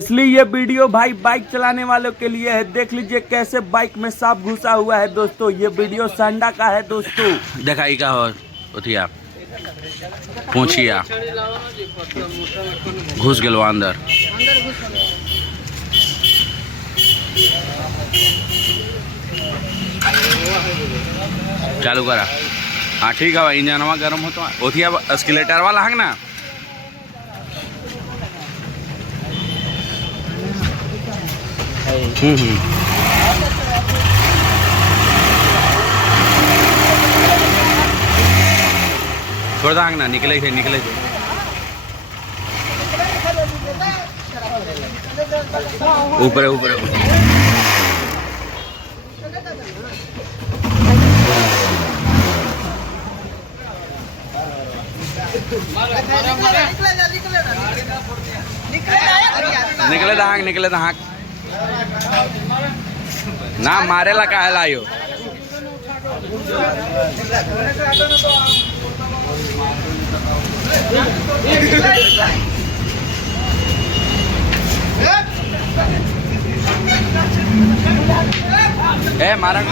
इसलिए ये वीडियो भाई बाइक चलाने वालों के लिए है। देख लीजिए कैसे बाइक में सांप घुसा हुआ है दोस्तों। ये वीडियो सांडा का है दोस्तों। देखाई का हो उठिया पूछिया घुस गलो अंदर। चालू करा। हाँ ठीक है इंजन गर्म हो तो उठिया स्केलेटर वाला है ना। छोड़ दांग ना निकले थे ऊपर ऊपर निकले दांग ना मारेला का लायो। ए मारक